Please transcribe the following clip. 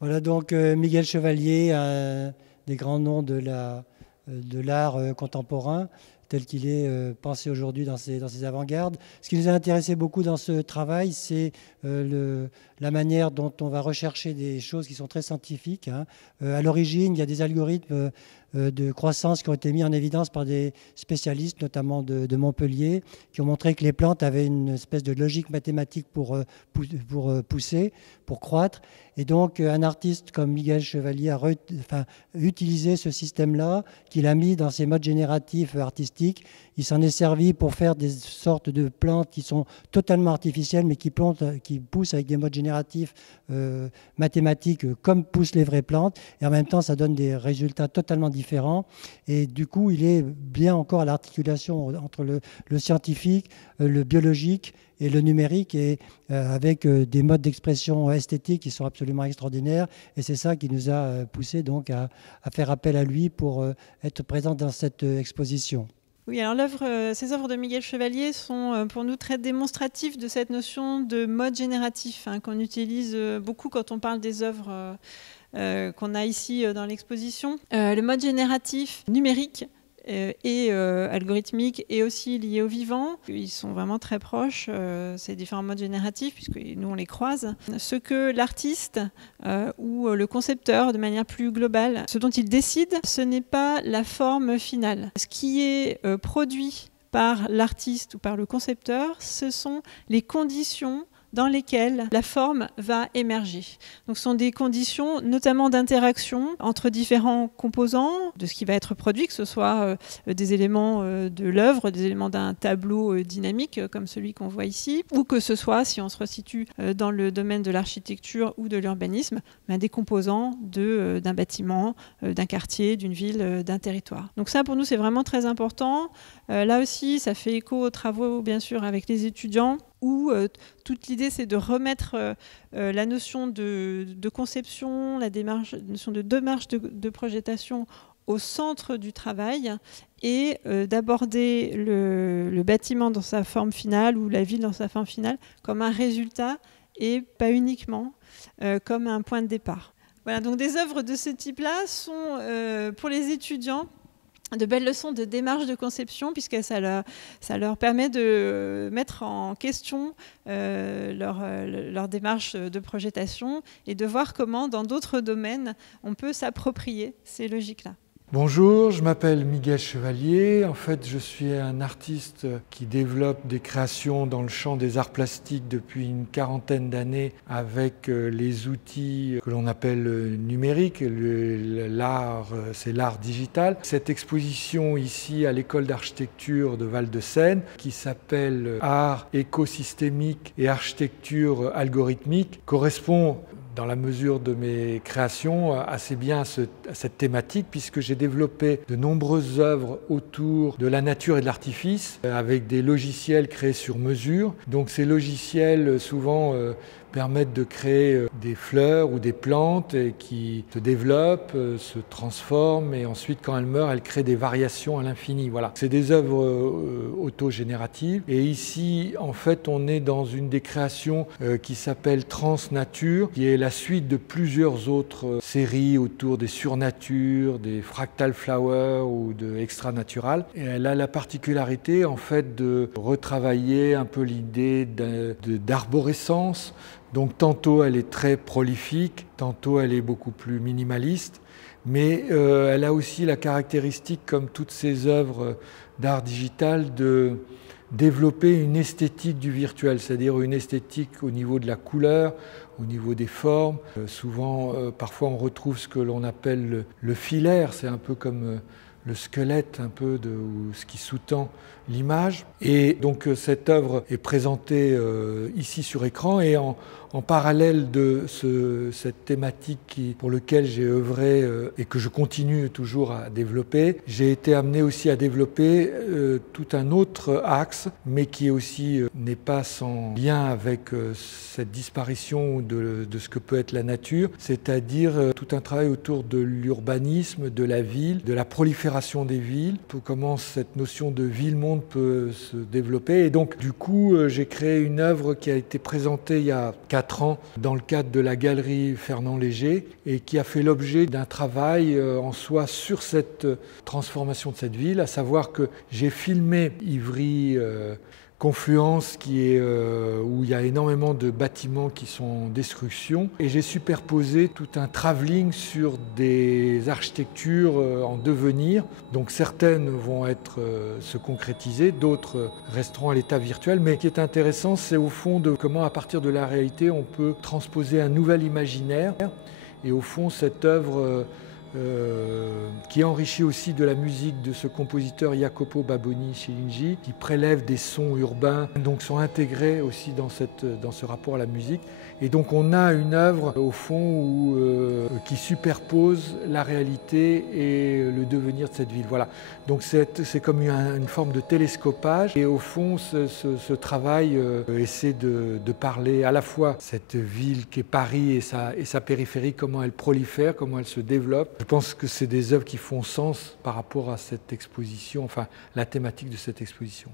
Voilà donc Miguel Chevalier, un des grands noms de l'art contemporain, tel qu'il est pensé aujourd'hui dans ses avant-gardes. Ce qui nous a intéressé beaucoup dans ce travail, c'est la manière dont on va rechercher des choses qui sont très scientifiques, hein. À l'origine, il y a des algorithmes de croissance qui ont été mis en évidence par des spécialistes, notamment de Montpellier, qui ont montré que les plantes avaient une espèce de logique mathématique pour pousser, pour croître. Et donc, un artiste comme Miguel Chevalier a utilisé ce système-là, qu'il a mis dans ses modes génératifs artistiques. Il s'en est servi pour faire des sortes de plantes qui sont totalement artificielles, mais qui poussent avec des modes génératifs mathématiques, comme poussent les vraies plantes. Et en même temps, ça donne des résultats totalement différents. Et du coup, il est bien encore à l'articulation entre le scientifique, le biologique et le numérique, et avec des modes d'expression esthétiques qui sont absolument extraordinaires. Et c'est ça qui nous a poussé donc à faire appel à lui pour être présent dans cette exposition. Oui, alors ces œuvres de Miguel Chevalier sont pour nous très démonstratives de cette notion de mode génératif, hein, qu'on utilise beaucoup quand on parle des œuvres qu'on a ici dans l'exposition. Le mode génératif numérique et algorithmique et aussi lié au vivant. Ils sont vraiment très proches, ces différents modes génératifs, puisque nous on les croise. Ce que l'artiste ou le concepteur, de manière plus globale, ce dont il décide, ce n'est pas la forme finale. Ce qui est produit par l'artiste ou par le concepteur, ce sont les conditions dans lesquelles la forme va émerger. Donc, ce sont des conditions notamment d'interaction entre différents composants de ce qui va être produit, que ce soit des éléments de l'œuvre, des éléments d'un tableau dynamique comme celui qu'on voit ici, ou que ce soit, si on se resitue dans le domaine de l'architecture ou de l'urbanisme, des composants d'un bâtiment, d'un quartier, d'une ville, d'un territoire. Donc ça, pour nous, c'est vraiment très important. Là aussi, ça fait écho aux travaux, bien sûr, avec les étudiants, où toute l'idée, c'est de remettre la notion de conception, la notion de démarche de projetation au centre du travail et d'aborder le bâtiment dans sa forme finale ou la ville dans sa forme finale comme un résultat et pas uniquement comme un point de départ. Voilà, donc des œuvres de ce type-là sont pour les étudiants de belles leçons de démarche de conception, puisque ça leur permet de mettre en question leur démarche de projetation et de voir comment, dans d'autres domaines, on peut s'approprier ces logiques-là. Bonjour, je m'appelle Miguel Chevalier. En fait, je suis un artiste qui développe des créations dans le champ des arts plastiques depuis une quarantaine d'années avec les outils que l'on appelle numériques. L'art, c'est l'art digital. Cette exposition ici à l'école d'architecture de Val-de-Seine qui s'appelle Art écosystémique et architecture algorithmique correspond dans la mesure de mes créations, assez bien à cette thématique, puisque j'ai développé de nombreuses œuvres autour de la nature et de l'artifice, avec des logiciels créés sur mesure. Donc ces logiciels, souvent, permettent de créer des fleurs ou des plantes qui se développent, se transforment, et ensuite, quand elles meurent, elles créent des variations à l'infini. Voilà. C'est des œuvres autogénératives. Et ici, en fait, on est dans une des créations qui s'appelle Transnature, qui est la suite de plusieurs autres séries autour des surnatures, des fractal flowers ou de extranatural. Et elle a la particularité, en fait, de retravailler un peu l'idée d'arborescence. Donc tantôt elle est très prolifique, tantôt elle est beaucoup plus minimaliste, mais elle a aussi la caractéristique, comme toutes ces œuvres d'art digital, de développer une esthétique du virtuel, c'est-à-dire une esthétique au niveau de la couleur, au niveau des formes. Souvent, parfois on retrouve ce que l'on appelle le filaire, c'est un peu comme le squelette un peu ou ce qui sous-tend l'image. Et donc cette œuvre est présentée ici sur écran, et en parallèle de cette thématique pour laquelle j'ai œuvré et que je continue toujours à développer, j'ai été amené aussi à développer tout un autre axe, mais qui aussi n'est pas sans lien avec cette disparition de ce que peut être la nature, c'est-à-dire tout un travail autour de l'urbanisme, de la ville, de la prolifération séparation des villes, comment cette notion de ville-monde peut se développer. Et donc, du coup, j'ai créé une œuvre qui a été présentée il y a 4 ans dans le cadre de la galerie Fernand Léger et qui a fait l'objet d'un travail en soi sur cette transformation de cette ville, à savoir que j'ai filmé Ivry Confluence où il y a énormément de bâtiments qui sont en destruction et j'ai superposé tout un travelling sur des architectures en devenir. Donc certaines vont se concrétiser, d'autres resteront à l'état virtuel. Mais ce qui est intéressant, c'est au fond de comment à partir de la réalité on peut transposer un nouvel imaginaire. Et au fond cette œuvre qui est enrichi aussi de la musique de ce compositeur Jacopo Baboni Cilingi, qui prélève des sons urbains, donc sont intégrés aussi dans ce rapport à la musique. Et donc on a une œuvre au fond qui superpose la réalité et le devenir de cette ville. Voilà. Donc c'est comme une forme de télescopage et au fond ce travail essaie de parler à la fois cette ville qui est Paris et sa périphérie, comment elle prolifère, comment elle se développe. Je pense que c'est des œuvres qui font sens par rapport à cette exposition, enfin la thématique de cette exposition.